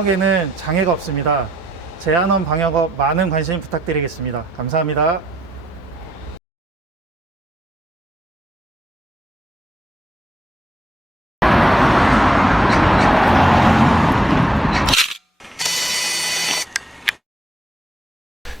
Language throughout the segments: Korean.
방역에는 장애가 없습니다. 제한원 방역업 많은 관심 부탁드리겠습니다. 감사합니다.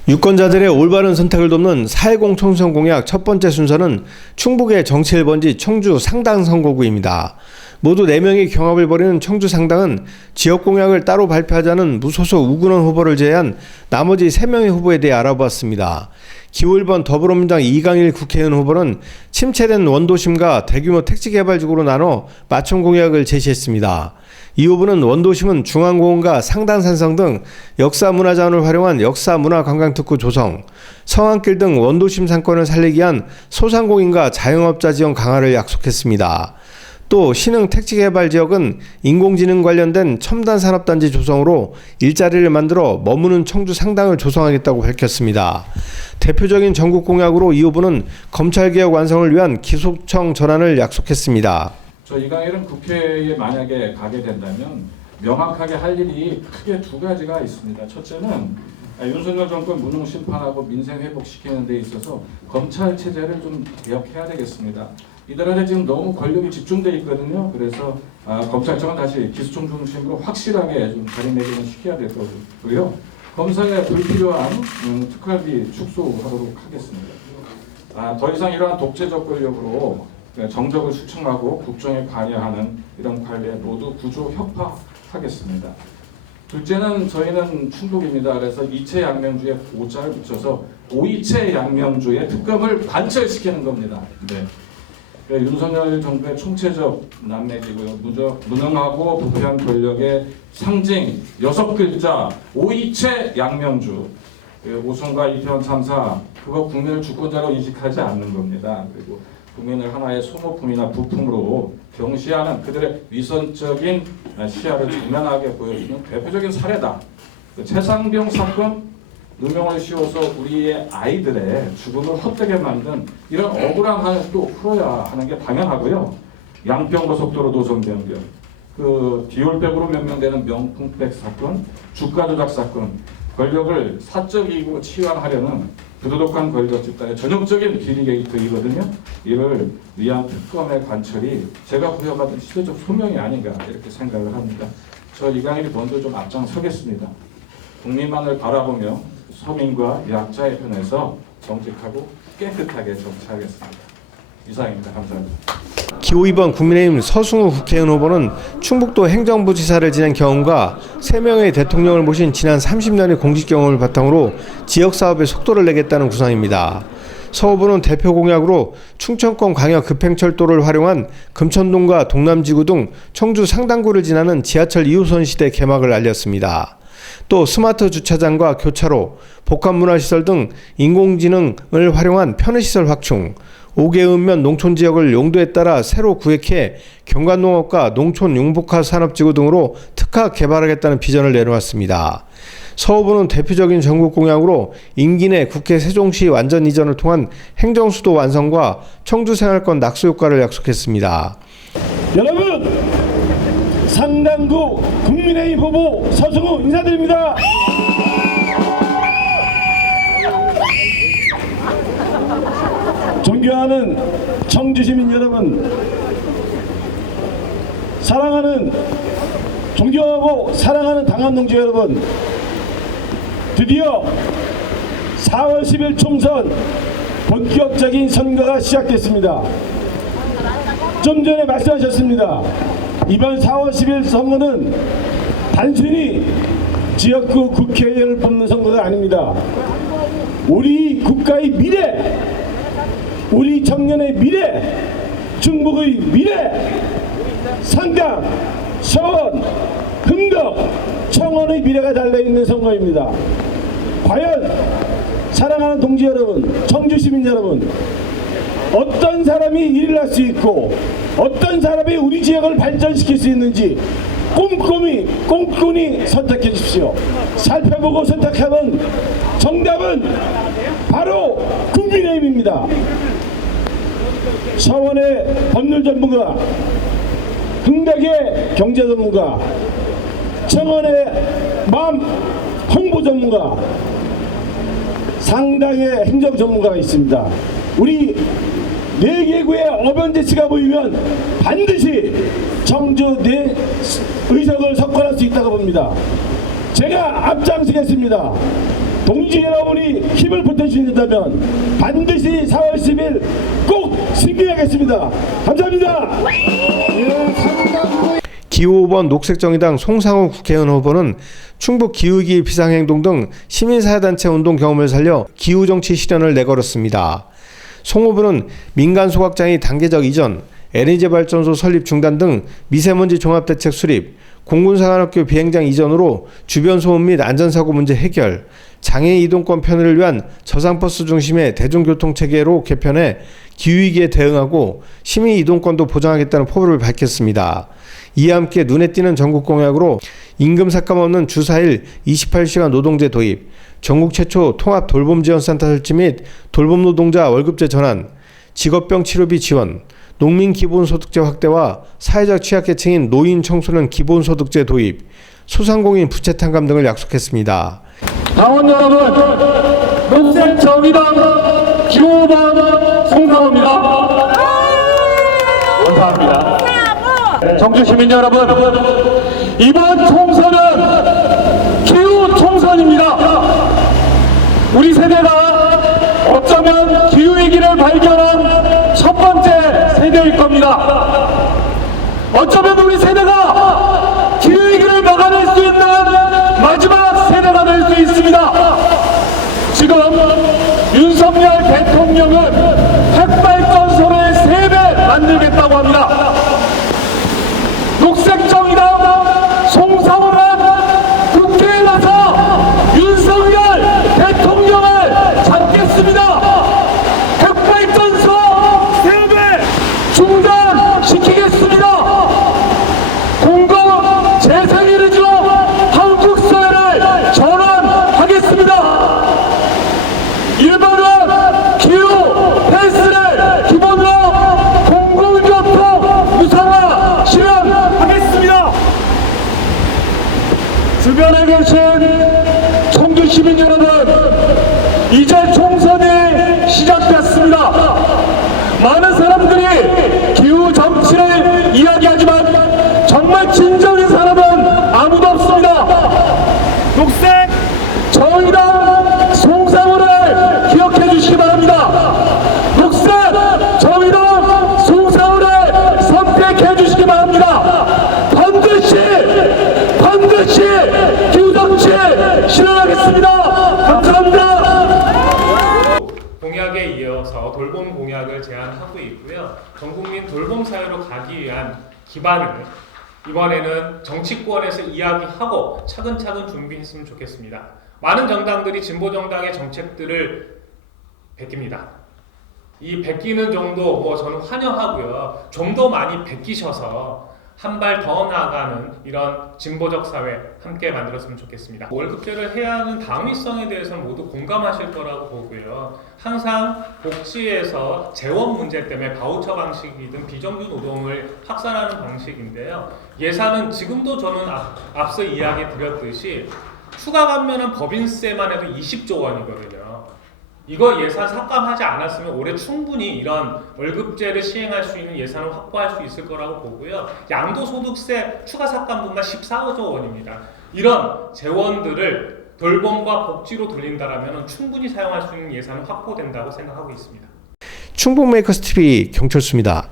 유권자들의 올바른 선택을 돕는 4.10 총선 공약 첫 번째 순서는 충북의 정치 1번지 청주 상당 선거구입니다. 모두 4명이 경합을 벌이는 청주 상당은 지역 공약을 따로 발표하자는 무소속 우근원 후보를 제외한 나머지 3명의 후보에 대해 알아보았습니다. 기호 1번 더불어민주당 이강일 국회의원 후보는 침체된 원도심과 대규모 택지개발지구로 나눠 맞춤 공약을 제시했습니다. 이 후보는 원도심은 중앙공원과 상당산성 등 역사문화자원을 활용한 역사문화관광특구 조성, 성안길 등 원도심 상권을 살리기 위한 소상공인과 자영업자 지원 강화를 약속했습니다. 또 신흥 택지개발지역은 인공지능 관련된 첨단산업단지 조성으로 일자리를 만들어 머무는 청주 상당을 조성하겠다고 밝혔습니다. 대표적인 전국 공약으로 이 후보는 검찰개혁 완성을 위한 기소청 전환을 약속했습니다. 저 이강일은 국회에 만약에 가게 된다면 명확하게 할 일이 크게 2가지가 있습니다. 첫째는 윤석열 정권 무능 심판하고 민생 회복시키는 데 있어서 검찰 체제를 좀 개혁해야 되겠습니다. 이들한테 지금 너무 권력이 집중돼 있거든요. 그래서 검찰청은 다시 기소청 중심으로 확실하게 좀 자리매김을 시켜야 될 거고요. 검사에 불필요한 특활비 축소하도록 하겠습니다. 더 이상 이러한 독재적 권력으로 정적을 수청하고 국정에 관여하는 이런 관리에 모두 구조 혁파하겠습니다. 둘째는 저희는 충북입니다. 그래서 이채 양명주에 오자를 붙여서 오이채 양명주의 특검을 관철시키는 겁니다. 네. 윤석열 정부의 총체적 난맥이고요. 무능하고 부패한 권력의 상징 6글자 오이채 양명주. 오순과 이태원 참사 그거 국민을 주권자로 인식하지 않는 겁니다. 그리고 국민을 하나의 소모품이나 부품으로 경시하는 그들의 위선적인 시야를 정면하게 보여주는 대표적인 사례다. 최상병 사건 누명을 씌워서 우리의 아이들의 죽음을 헛되게 만든 이런 억울한 한을 또 풀어야 하는 게 당연하고요. 양평고속도로 노선 변경, 그 디올백으로 명명되는 명품백 사건, 주가 조작 사건, 권력을 사적 이익으로 치환하려는 부도덕한 권력 집단의 전형적인 비리게이트이거든요. 이를 위한 특검의 관철이 제가 부여받은 시대적 소명이 아닌가 이렇게 생각을 합니다. 저 이강일이 먼저 좀 앞장서겠습니다. 국민만을 바라보며 서민과 약자의 편에서 정직하고 깨끗하게 정치하겠습니다. 이상입니다. 감사합니다. 기호 2번 국민의힘 서승우 국회의원 후보는 충북도 행정부지사를 지낸 경험과 3명의 대통령을 모신 지난 30년의 공직 경험을 바탕으로 지역사업에 속도를 내겠다는 구상입니다. 서 후보는 대표 공약으로 충청권 광역 급행철도를 활용한 금천동과 동남지구 등 청주 상당구를 지나는 지하철 2호선 시대 개막을 알렸습니다. 또 스마트 주차장과 교차로, 복합문화시설 등 인공지능을 활용한 편의시설 확충, 5개읍면 농촌지역을 용도에 따라 새로 구획해 경관농업과 농촌 융복화 산업지구 등으로 특화 개발하겠다는 비전을 내놓았습니다. 서 후보는 대표적인 전국 공약으로 임기 내 국회 세종시 완전 이전을 통한 행정수도 완성과 청주 생활권 낙수 효과를 약속했습니다. 여러분, 상당구 국민의힘 후보 서승우 인사드립니다. 존경하는 청주시민 여러분, 존경하고 사랑하는 당한동지 여러분, 드디어 4월 10일 총선 본격적인 선거가 시작됐습니다. 좀 전에 말씀하셨습니다. 이번 4월 10일 선거는 단순히 지역구 국회의원을 뽑는 선거가 아닙니다. 우리 국가의 미래, 우리 청년의 미래, 충북의 미래, 상당, 서원, 흥덕, 청원의 미래가 달려있는 선거입니다. 과연 사랑하는 동지 여러분, 청주시민 여러분, 어떤 사람이 일을 할 수 있고 어떤 사람이 우리 지역을 발전시킬 수 있는지 꼼꼼히 선택해 주십시오. 살펴보고 선택하면 정답은 바로 국민의힘입니다. 서원의 법률 전문가, 흥덕의 경제 전문가, 청원의 홍보 전문가, 상당의 행정 전문가가 있습니다. 우리 4개구의 어변제치가 모이면 반드시 청주 내 의석을 석권할 수 있다고 봅니다. 제가 앞장서겠습니다. 동지 여러분이 힘을 보태주신다면 반드시 4월 10일 꼭 승리하겠습니다. 감사합니다. 기호 5번 녹색정의당 송상호 국회의원 후보는 충북 기후위기 비상행동 등 시민사회단체 운동 경험을 살려 기후정치 실현을 내걸었습니다. 송 후보는 민간 소각장의 단계적 이전, 에너지 발전소 설립 중단 등 미세먼지 종합대책 수립, 공군사관학교 비행장 이전으로 주변 소음 및 안전사고 문제 해결, 장애 이동권 편의를 위한 저상버스 중심의 대중교통체계로 개편해 기후위기에 대응하고 시민 이동권도 보장하겠다는 포부를 밝혔습니다. 이와 함께 눈에 띄는 전국 공약으로 임금 삭감 없는 주 4일 28시간 노동제 도입, 전국 최초 통합 돌봄지원센터 설치 및 돌봄 노동자 월급제 전환, 직업병 치료비 지원, 농민 기본소득제 확대와 사회적 취약계층인 노인 청소년 기본소득제 도입, 소상공인 부채 탕감 등을 약속했습니다. 당원 여러분, 녹색정의당 기호 5번 송상호입니다. 감사합니다. 정주 시민 여러분, 이번 총선은 기후 총선입니다. 우리 세대가 어쩌면 기후위기를 발견한 첫 번째 세대일 겁니다. 어쩌면 우리 세대가 기후위기를 막아낼 수 있는 마지막 세대가 될 수 있습니다. 지금 윤석열 대통령은 핵발전소를 3배 만들겠다고 합니다. 녹색정의당 송상호는 국회에 가서 윤석열 대통령을 잡겠습니다. 핵발전소 3배 중단시키겠습니다. 공공 재생에너지로 한국 사회를 전환하겠습니다. 일본은 기후 펜스를 기본으로 공공교통 무상화 실현하겠습니다. 주변에 계신 청주 시민 여러분, 이제 총선이 시작됐습니다. 많은 사람들이 기후 정치를 이야기하지만 정말 진정인 사람은 아무도 없습니다. 녹색 정의당 송상호를 기억해 주시기 바랍니다. 녹색 정의당 송상호를 선택해 주시기 바랍니다. 반드시 기후정치 실현하겠습니다. 감사합니다. 공약에 이어서 돌봄 공약을 제안하고 있고요. 전국민 돌봄 사회로 가기 위한 기반을 이번에는 정치권에서 이야기하고 차근차근 준비했으면 좋겠습니다. 많은 정당들이 진보정당의 정책들을 베낍니다. 이 베끼는 정도 저는 환영하고요. 좀 더 많이 베끼셔서 한 발 더 나아가는 이런 진보적 사회 함께 만들었으면 좋겠습니다. 월급제를 해야 하는 당위성에 대해서는 모두 공감하실 거라고 보고요. 항상 복지에서 재원 문제 때문에 바우처 방식이든 비정규 노동을 확산하는 방식인데요. 예산은 지금도 저는 앞서 이야기 드렸듯이 추가 감면한 법인세만 해도 20조 원이거든요. 이거 예산 삭감하지 않았으면 올해 충분히 이런 월급제를 시행할 수 있는 예산을 확보할 수 있을 거라고 보고요. 양도소득세 추가 삭감분만 14조 원입니다. 이런 재원들을 돌봄과 복지로 돌린다라면 충분히 사용할 수 있는 예산은 확보된다고 생각하고 있습니다. 충북 메이커스 TV 경철수입니다.